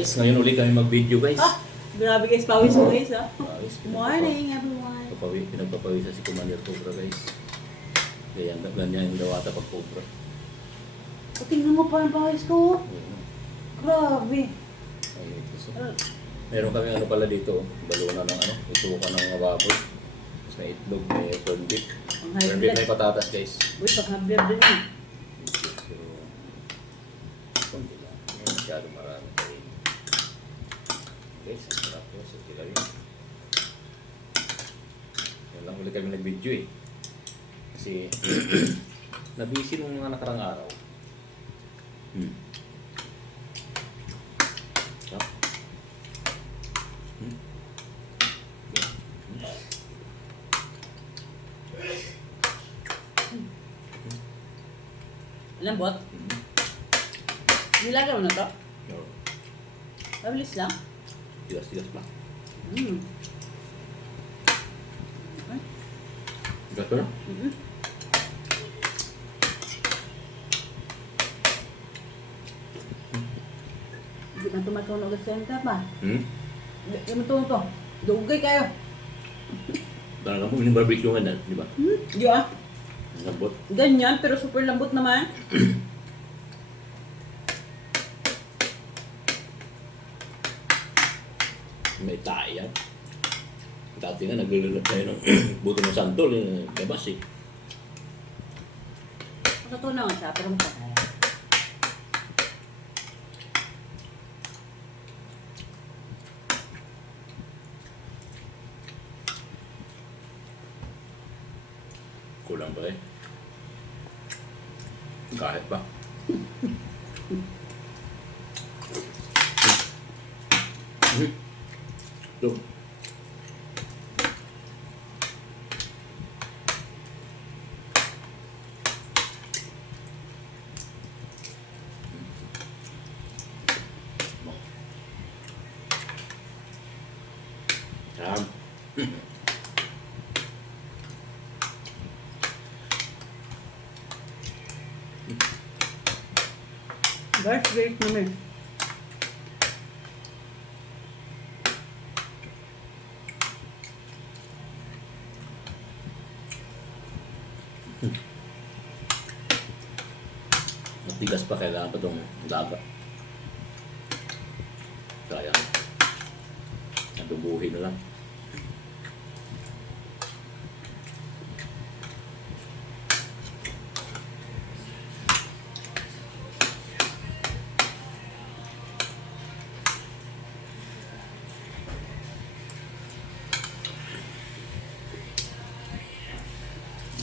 Guys, ngayon ulit kami mag-video guys. Ah, grabe guys, pawis mo guys ah. Guys, Morning everyone. pinagpapawisan si Commander Cobra guys. Ganyan yung dawata pag Cobra. O, tingnan mo pa yung pawis ko. Ayun. Grabe. Ayun, so, meron kami ano pala dito, balona ng ano, ituka ng baboy. Tapos may itlog, may corned beef. Ang high Corned beef, may blood. patatas guys. Uy, pag-habir din eh. Pero, konti lang. Hindi masyado marami kayo. Guys, ang sarap po. So, sila yun. Yan lang ulit kami nag-video eh. Kasi, nabisi nung mga nakarang araw. Sarap. Lambot. Nilagay mo na to? No. Mabilis lang. Tigas-tigas pa. Mm. Tigas pa na? Mm-hmm. Hindi na tumatunog agad sa enta pa. Hindi mo to. Dugay kayo. Parang mo yung barbecue nga na, di ba? Di ah. Lambot. Ganyan, pero super lambot naman. May tayo yan. Dati nga naglulunod tayo ng buto ng santol, labas eh. Natutunaw siya, pero mukha. Kulang ba eh? Kahit ba? Look. Sarap. Guys, wait naman. Matigas pa, kailangan pa itong daga. Sayang. Nadubuhin na lang.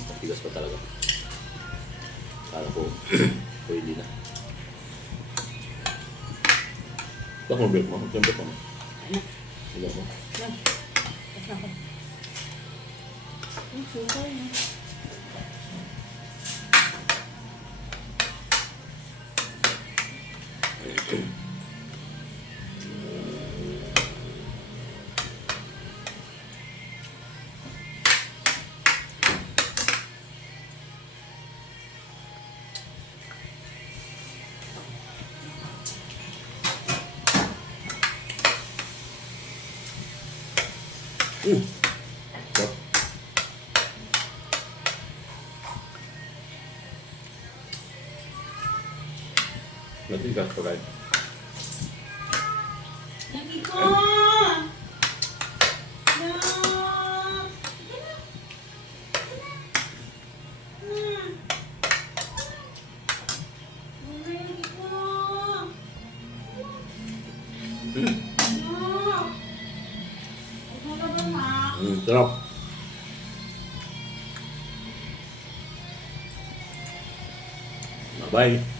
Matigas pa talaga. Kala ko pwede na. Baka mo break mo? Siyempre pa mo. Ilan mo? Lang. Tapos na ako. Ang sukay na. Sarap. Matigas pa guys. Lagi ko! Sarap. Bye-bye.